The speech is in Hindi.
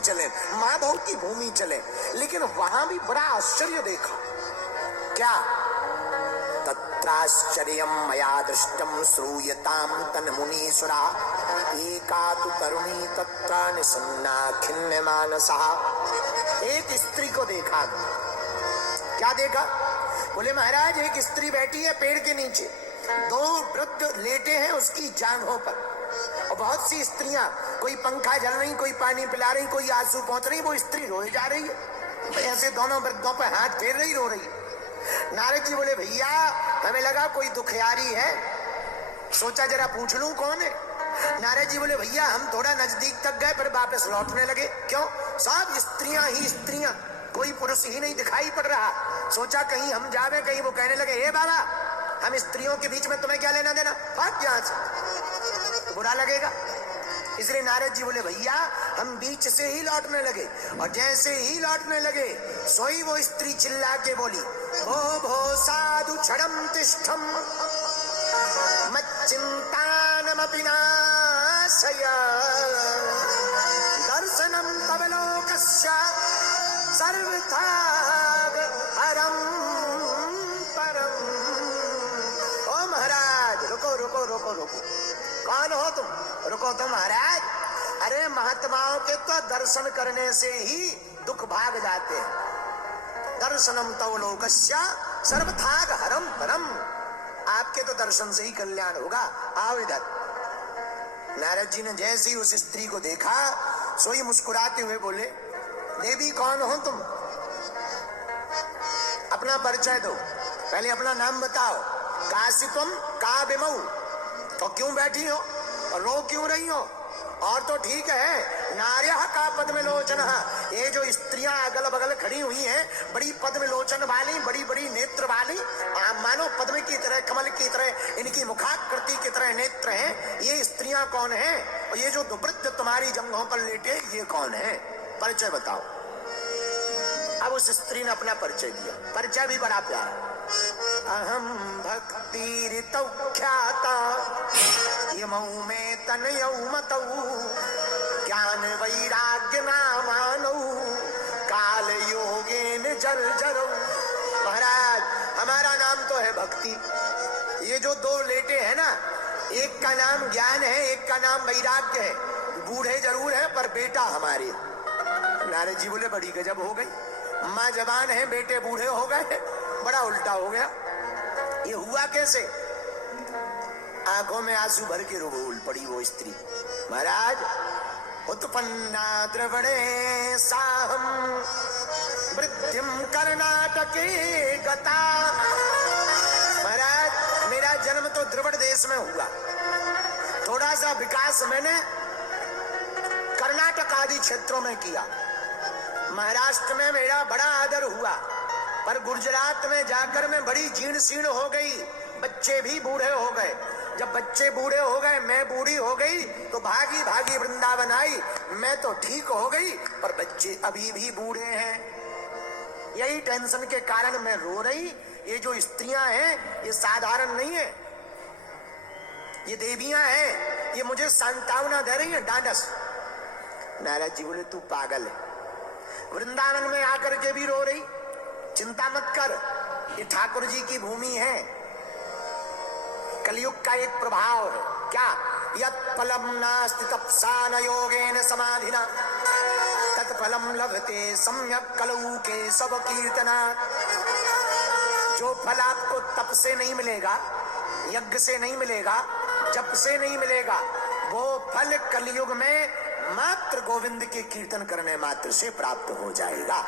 चले, माँ बहू की भूमि चले, लेकिन वहां भी बड़ा आश्चर्य देखा। क्या? तत्राश्चर्यं मया दृष्टं श्रूयतां तन्मुनीसुरा एका तु तरुणी तत्र निसन्ना खिन्नमानसः। एक स्त्री को देखा। क्या देखा? बोले महाराज एक स्त्री बैठी है पेड़ के नीचे, दो वृद्ध लेटे हैं उसकी जांघों पर, और बहुत सी स्त्रियां, कोई पंखा जल रही, कोई पानी पिला रही, कोई आंसू पहुंच रही, वो स्त्री रोए जा रही है, ऐसे दोनों वृद्धों पर हाथ फेर रही, रो रही। नारद जी बोले भैया हमें लगा कोई दुखियारी है, सोचा जरा पूछ लूं कौन है। नारद जी बोले भैया हम थोड़ा नजदीक तक गए पर वापस लौटने लगे। क्यों? सब स्त्रियां ही स्त्रियां, कोई पुरुष ही नहीं दिखाई पड़ रहा। सोचा कहीं हम जावे, कहीं वो कहने लगे हे बाबा हम स्त्रियों के बीच में तुम्हें क्या लेना देना, भाग यहाँ से, तो बुरा लगेगा। इसलिए नारद जी बोले भैया हम बीच से ही लौटने लगे, और जैसे ही लौटने लगे सोई वो स्त्री चिल्ला के बोली भो भो साधु क्षणम तिष्ठम मच्चिंतानमपि नाशय दर्शनम तव लोकस्य सर्वथा हरम परम। ओ महाराज रुको रुको रुको रुको, कौन हो तुम? रुको तुम महाराज, अरे महात्माओं के तो दर्शन करने से ही दुख भाग जाते हैं। दर्शनम तव लोकस्य सर्वथा हरम परम, आपके तो दर्शन से ही कल्याण होगा, आओ इधर। नारद जी ने जैसे ही उस स्त्री को देखा सोई मुस्कुराते हुए बोले देवी कौन हो तुम? अपना परिचय दो, पहले अपना नाम बताओ। काशी तुम का बिमऊ, तो क्यों बैठी हो और रो क्यों रही हो? और तो ठीक है, नार्यः का पद्मलोचन, ये जो स्त्रियां अगल बगल खड़ी हुई हैं बड़ी पद्मलोचन वाली, बड़ी बड़ी नेत्र वाली, मानो पद्म की तरह, कमल की तरह इनकी मुखाकृति की तरह नेत्र हैं, ये स्त्रियां कौन हैं? और ये जो दुवृत्त तुम्हारी जंघों पर लेटे ये कौन है? परिचय बताओ। अब उस स्त्री ने अपना परिचय दिया, परिचय भी बड़ा प्यारा। अहम भक्ति ऋतौ ख्याता यमौ में तनयौ मतौ ज्ञान वैराग्य नामानौ काल योगेन जर्जरौ। महाराज हमारा नाम तो है भक्ति, ये जो दो लेटे हैं ना, एक का नाम ज्ञान है, एक का नाम वैराग्य है, बूढ़े जरूर है पर बेटा हमारे। नारद जी बोले बड़ी गजब हो गई, माँ जवान है बेटे बूढ़े हो गए, बड़ा उल्टा हो गया, ये हुआ कैसे? आंखों में आंसू भर के रोल पड़ी वो स्त्री। महाराज उत्पन्ना द्रवणे साहम वृद्धिम कर्नाटके गता। महाराज मेरा जन्म तो द्रविड़ देश में हुआ, थोड़ा सा विकास मैंने कर्नाटक आदि क्षेत्रों में किया, महाराष्ट्र में मेरा बड़ा आदर हुआ, पर गुजरात में जाकर मैं बड़ी जीर्ण शीर्ण हो गई, बच्चे भी बूढ़े हो गए। जब बच्चे बूढ़े हो गए, मैं बूढ़ी हो गई, तो भागी भागी वृंदावन आई, मैं तो ठीक हो गई पर बच्चे अभी भी बूढ़े हैं। यही टेंशन के कारण मैं रो रही। ये जो स्त्रियां हैं ये साधारण नहीं है, ये देवियां हैं, ये मुझे सांत्वना दे रही है, ढांढस। नारद जी बोले तू पागल है, वृंदावन में आकर के भी रो रही, चिंता मत कर, ये ठाकुर जी की भूमि है, कलयुग का एक प्रभाव है। क्या? यत् फलम नास्ति तपसा न योगेन समाधिना तत्फलम लभते सम्यक कलऊ के सब कीर्तना। जो फल आपको तप से नहीं मिलेगा, यज्ञ से नहीं मिलेगा, जप से नहीं मिलेगा, वो फल कलयुग में मात्र गोविंद के कीर्तन करने मात्र से प्राप्त हो जाएगा।